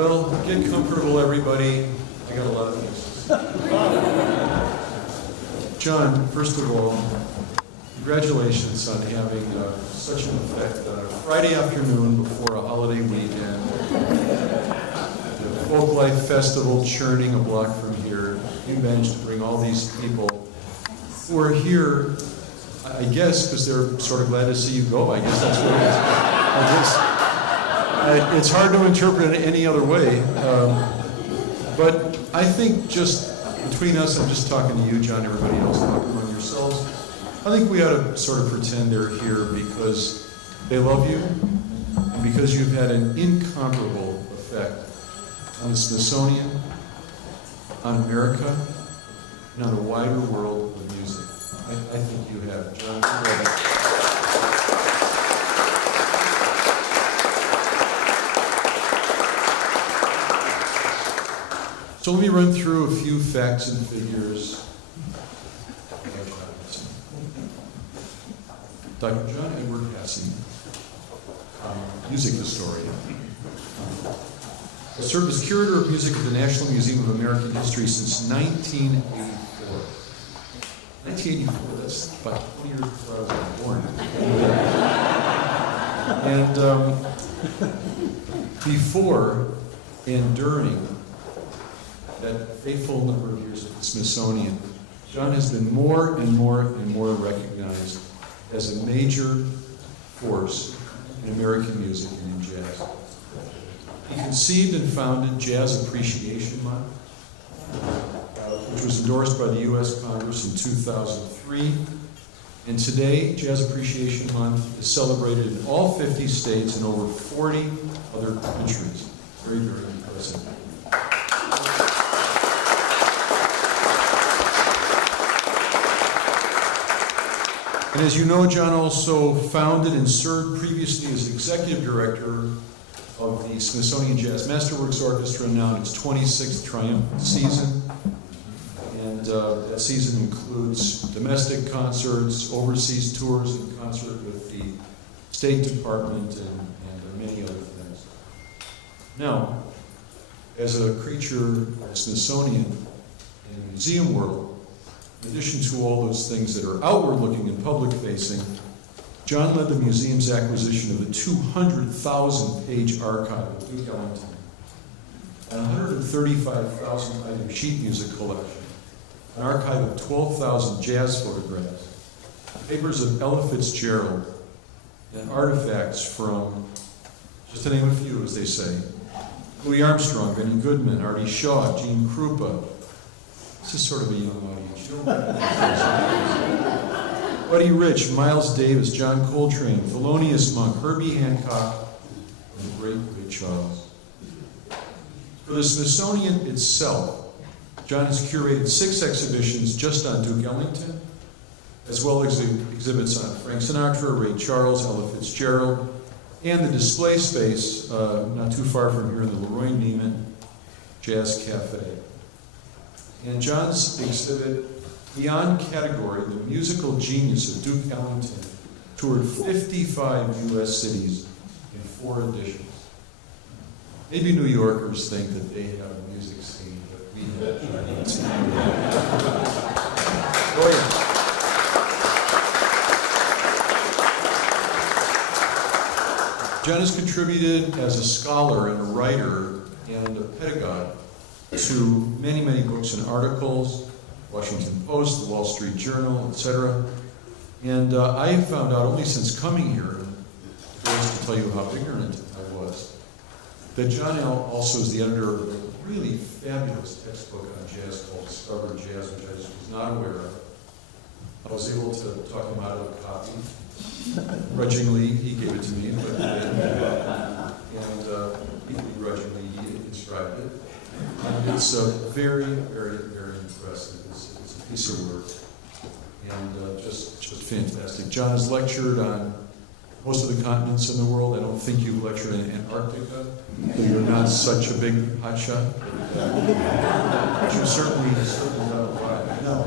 Well, get comfortable, everybody. I got a lot of things. John, first of all, congratulations on having such an effect on a Friday afternoon before a holiday weekend. The Folklife Festival churning a block from here. You managed to bring all these people who are here, I guess, because they're sort of glad to see you go. I guess that's what it is. It's hard to interpret it any other way. But I think just between us, I'm just talking to you, John, everybody else, talk among yourselves. I think we ought to sort of pretend they're here because they love you and because you've had an incomparable effect on the Smithsonian, on America, and on the wider world of music. I think you have, John. So let me run through a few facts and figures. Dr. John Edward Hasse, music historian, has served as Curator of Music at the National Museum of American History since 1984. 1984, that's about 20 years before I was born. And before and during that fateful number of years at the Smithsonian, John has been more and more and more recognized as a major force in American music and in jazz. He conceived and founded Jazz Appreciation Month, which was endorsed by the U.S. Congress in 2003. And today, Jazz Appreciation Month is celebrated in all 50 states and over 40 other countries. Very, very impressive. And as you know, John also founded and served previously as executive director of the Smithsonian Jazz Masterworks Orchestra, now in its 26th triumphant season. And that season includes domestic concerts, overseas tours in concert with the State Department, and many other things. Now, as a creature of the Smithsonian and the museum world, in addition to all those things that are outward-looking and public-facing, John led the museum's acquisition of a 200,000-page archive of Duke Ellington, an 135,000-item sheet music collection, an archive of 12,000 jazz photographs, papers of Ella Fitzgerald, and artifacts from, just to name a few, as they say, Louis Armstrong, Benny Goodman, Artie Shaw, Gene Krupa. This is sort of a young audience. Buddy Rich, Miles Davis, John Coltrane, Thelonious Monk, Herbie Hancock, and the great Ray Charles. For the Smithsonian itself, John has curated 6 exhibitions just on Duke Ellington, as well as exhibits on Frank Sinatra, Ray Charles, Ella Fitzgerald, and the display space not too far from here in the Leroy Neiman Jazz Cafe. And John's exhibit, Beyond Category, the musical genius of Duke Ellington, toured 55 U.S. cities in 4 editions. Maybe New Yorkers think that they have a music scene, but we have a scene. Oh, yeah. John has contributed as a scholar and a writer and a pedagogue to many, many books and articles, Washington Post, the Wall Street Journal, etc. And I have found out only since coming here, just to tell you how ignorant I was, that John also is the editor of a really fabulous textbook on jazz called Discover Jazz, which I just was not aware of. I was able to talk him out of a copy. Grudgingly, he gave it to me, but and equally grudgingly, he inscribed it. And it's very, very, very impressive. It's a piece of work, and just fantastic. John has lectured on most of the continents in the world. I don't think you've lectured in Antarctica. You're not such a big hotshot. But you certainly done a lot. No.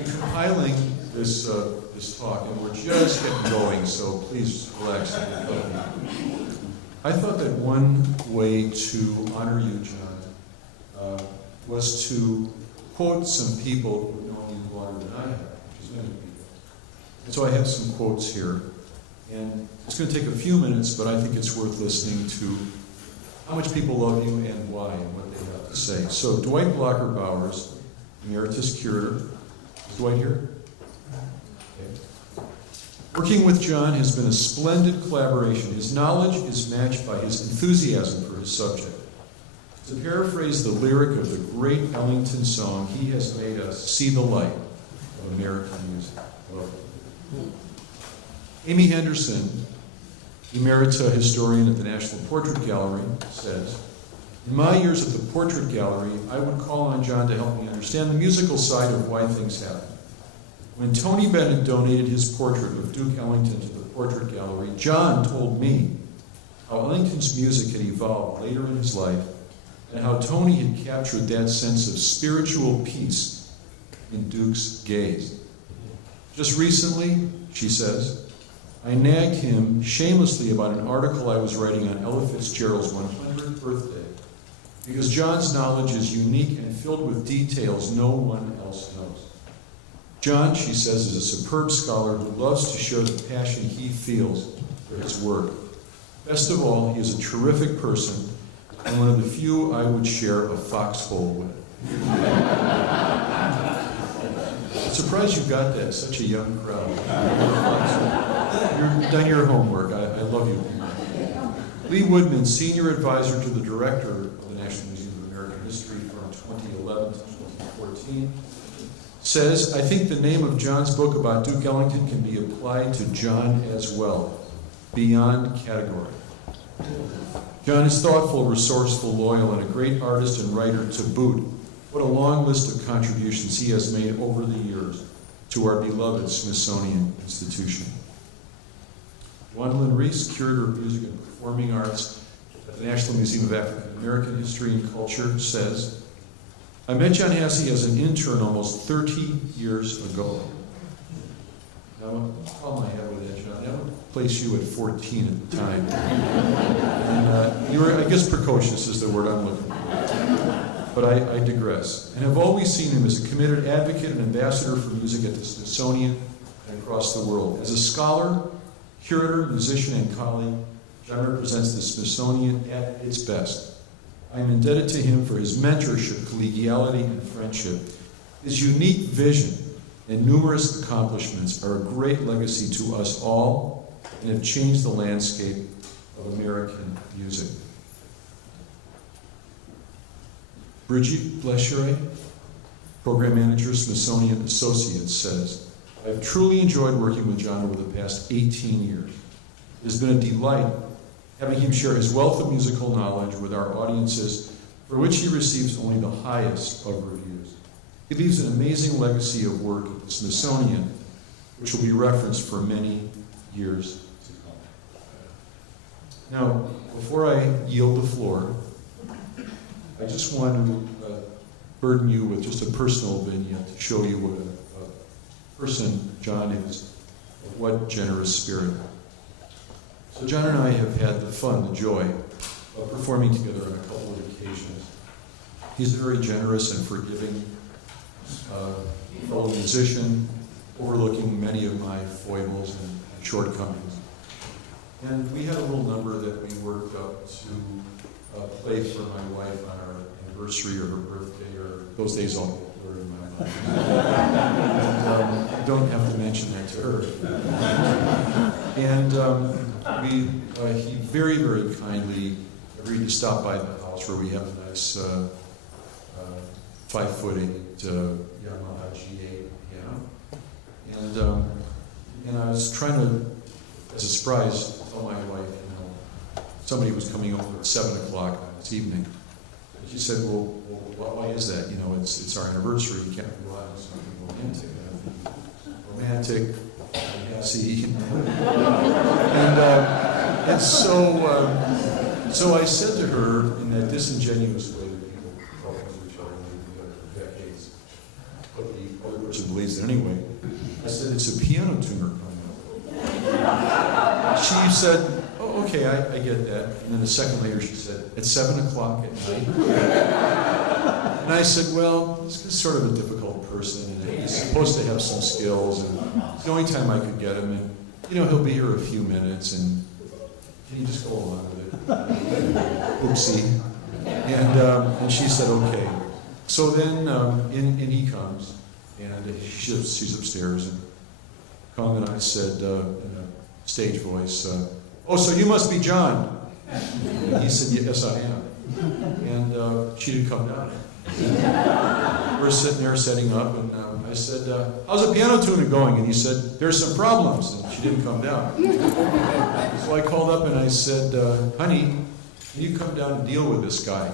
In compiling this talk, and we're just getting going, so please relax. I thought that one way to honor you, John, was to quote some people who know you longer than I have, which is many people. And so I have some quotes here. And it's going to take a few minutes, but I think it's worth listening to how much people love you and why and what they have to say. So Dwight Blocker Bowers, Emeritus Curator. Is Dwight here? Okay. Working with John has been a splendid collaboration. His knowledge is matched by his enthusiasm for his subject. To paraphrase the lyric of the great Ellington song, he has made us see the light of American music. Amy Henderson, Emerita historian at the National Portrait Gallery, says, "In my years at the Portrait Gallery, I would call on John to help me understand the musical side of why things happen. When Tony Bennett donated his portrait of Duke Ellington to the Portrait Gallery, John told me how Ellington's music had evolved later in his life and how Tony had captured that sense of spiritual peace in Duke's gaze. Just recently," she says, "I nagged him shamelessly about an article I was writing on Ella Fitzgerald's 100th birthday, because John's knowledge is unique and filled with details no one else knows. John," she says, "is a superb scholar who loves to share the passion he feels for his work. Best of all, he is a terrific person and one of the few I would share a foxhole with." I'm surprised you got that, such a young crowd. You've done your homework. I love you. Lee Woodman, Senior Advisor to the Director of the National Museum of American History from 2011 to 2014, says, "I think the name of John's book about Duke Ellington can be applied to John as well, beyond category. John is thoughtful, resourceful, loyal, and a great artist and writer to boot. What a long list of contributions he has made over the years to our beloved Smithsonian institution." Gwendolyn Reese, Curator of Music and Performing Arts at the National Museum of African American History and Culture, says, "I met John Hasse as an intern almost 30 years ago." Now, call my head with that, John. That would place you at 14 at the time. And you were, I guess, precocious is the word I'm looking for. But I digress. "And have always seen him as a committed advocate and ambassador for music at the Smithsonian and across the world. As a scholar, curator, musician, and colleague, John represents the Smithsonian at its best. I am indebted to him for his mentorship, collegiality, and friendship. His unique vision and numerous accomplishments are a great legacy to us all and have changed the landscape of American music." Brigitte Blecheray, Program Manager, Smithsonian Associates, says, "I've truly enjoyed working with John over the past 18 years. It has been a delight having him share his wealth of musical knowledge with our audiences, for which he receives only the highest of reviews. He leaves an amazing legacy of work at the Smithsonian, which will be referenced for many years to come." Now, before I yield the floor, I just want to burden you with just a personal vignette to show you what a person John is, of what generous spirit. So John and I have had the fun, the joy of performing together on a couple of occasions. He's a very generous and forgiving fellow musician, overlooking many of my foibles and shortcomings. And we had a little number that we worked up to play for my wife on our anniversary or her birthday, or those days all get blurred in my mind. And I don't have to mention that to her. And he very, very kindly agreed to stop by the house where we have a nice 5'8" Yamaha G8 piano. And I was trying to, as a surprise, tell my wife, somebody was coming over at 7 o'clock this evening. And she said, well, why is that? It's our anniversary. You can't go out and do something romantic. Hasse. And so I said to her in that disingenuous way that people talk to each other for decades, but the other person believes it anyway. I said, "It's a piano tuner coming up." She said, "Oh, okay, I get that. And then a second later she said, at 7 o'clock at night? And I said, well, this is sort of a difficult person, and he's supposed to have some skills, and it's the only time I could get him, and, you know, he'll be here a few minutes, and can you just go along with it? Oopsie. And she said, okay. So then in he comes, and she's upstairs, and Kong and I said in a stage voice, oh, so you must be John. And he said, yes, I am. And she didn't come down. We're sitting there setting up, and I said, how's the piano tuning going? And he said, there's some problems, and she didn't come down. So I called up and I said, honey, can you come down and deal with this guy?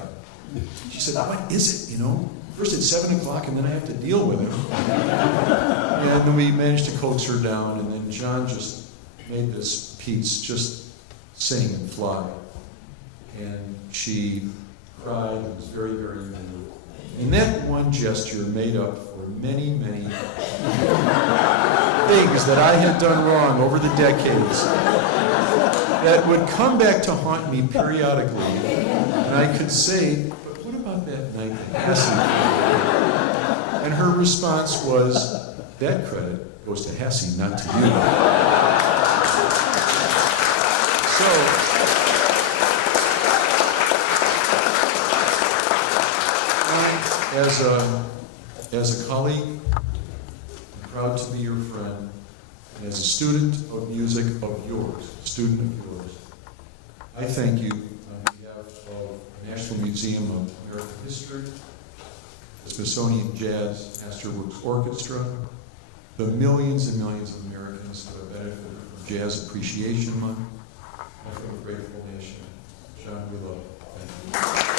She said, what is it, you know? First it's 7 o'clock, and then I have to deal with him. And then we managed to coax her down, and then John just made this piece just sing and fly. And she cried and was very, very moved. And that one gesture made up for many, many things that I had done wrong over the decades that would come back to haunt me periodically. And I could say, but what about that night in Hasse? And her response was, that credit goes to Hasse, not to you. So, as a colleague, I'm proud to be your friend, and as a student of music of yours, I thank you on behalf of the National Museum of American History, the Smithsonian Jazz Masterworks Orchestra, the millions and millions of Americans who have benefited from Jazz Appreciation Month, and from a grateful nation. John, we love you. Thank you.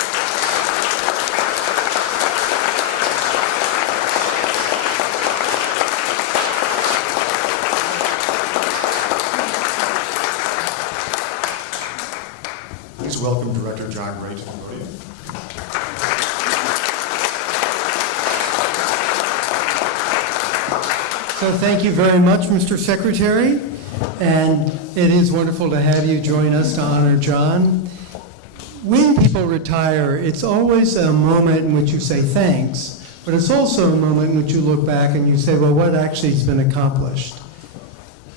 Welcome Director John Ray to the podium. So thank you very much, Mr. Secretary, and it is wonderful to have you join us to honor John. When people retire, it's always a moment in which you say thanks, but it's also a moment in which you look back and you say, well, what actually has been accomplished?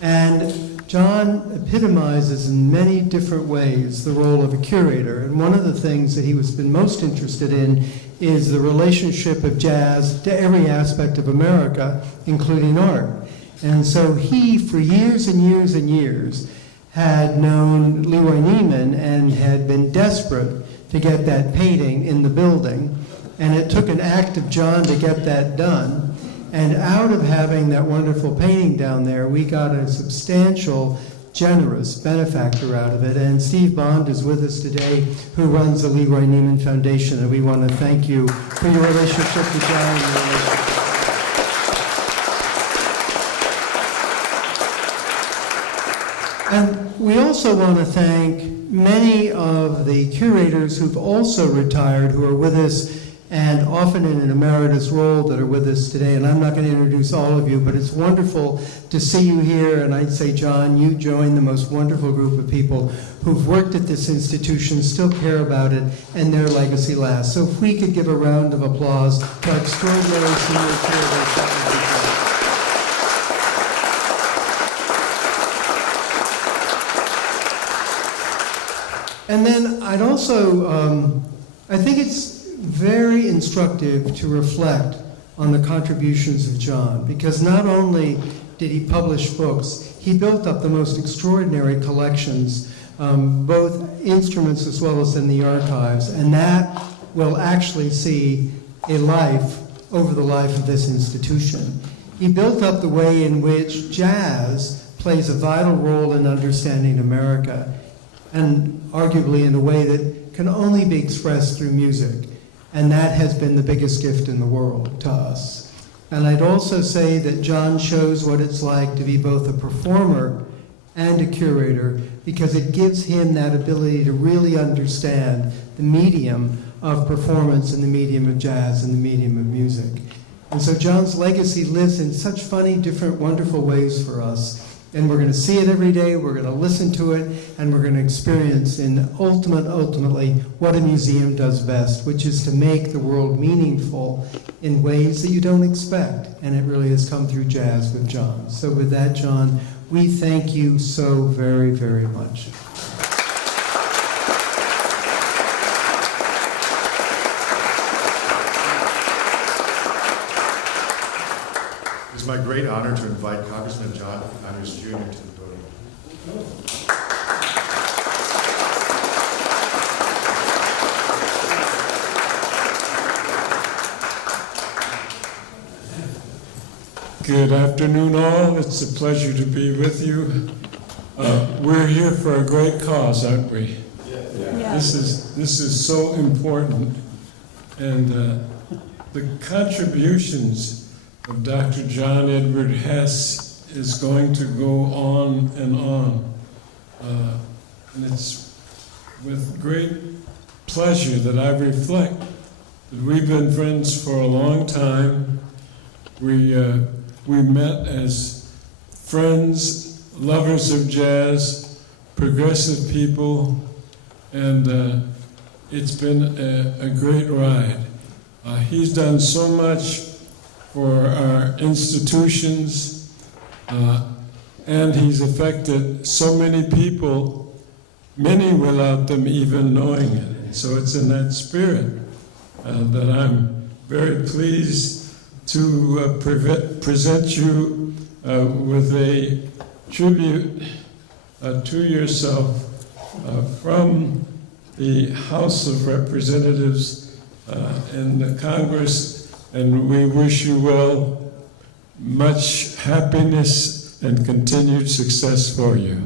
And John epitomizes in many different ways the role of a curator, and one of the things that he has been most interested in is the relationship of jazz to every aspect of America, including art. And so he, for years and years and years, had known Leroy Neiman and had been desperate to get that painting in the building, and it took an act of John to get that done. And out of having that wonderful painting down there, we got a substantial, generous benefactor out of it. And Steve Bond is with us today, who runs the Leroy Neiman Foundation, and we want to thank you for your relationship with John and your relationship. And we also want to thank many of the curators who've also retired, who are with us and often in an emeritus role, that are with us today. And I'm not going to introduce all of you, but it's wonderful to see you here. And I'd say, John, you joined the most wonderful group of people who've worked at this institution, still care about it, and their legacy lasts. So if we could give a round of applause to our extraordinary senior curators, that would be great. And then I'd also, I think it's very instructive to reflect on the contributions of John, because not only did he publish books, he built up the most extraordinary collections, both instruments as well as in the archives, and that will actually see a life over the life of this institution. He built up the way in which jazz plays a vital role in understanding America, and arguably in a way that can only be expressed through music. And that has been the biggest gift in the world to us. And I'd also say that John shows what it's like to be both a performer and a curator, because it gives him that ability to really understand the medium of performance and the medium of jazz and the medium of music. And so John's legacy lives in such funny, different, wonderful ways for us. And we're going to see it every day, we're going to listen to it, and we're going to experience ultimately what a museum does best, which is to make the world meaningful in ways that you don't expect. And it really has come through jazz with John. So with that, John, we thank you so very, very much. It's my great honor to invite Congressman John Conyers Jr. to the podium. Good afternoon, all. It's a pleasure to be with you. We're here for a great cause, aren't we? Yeah. This is so important, and the contributions of Dr. John Edward Hasse is going to go on and on. And it's with great pleasure that I reflect that we've been friends for a long time. We met as friends, lovers of jazz, progressive people, and it's been a great ride. He's done so much for our institutions, and he's affected so many people, many without them even knowing it. So it's in that spirit that I'm very pleased to present you with a tribute to yourself from the House of Representatives in the Congress. And we wish you well, much happiness and continued success for you.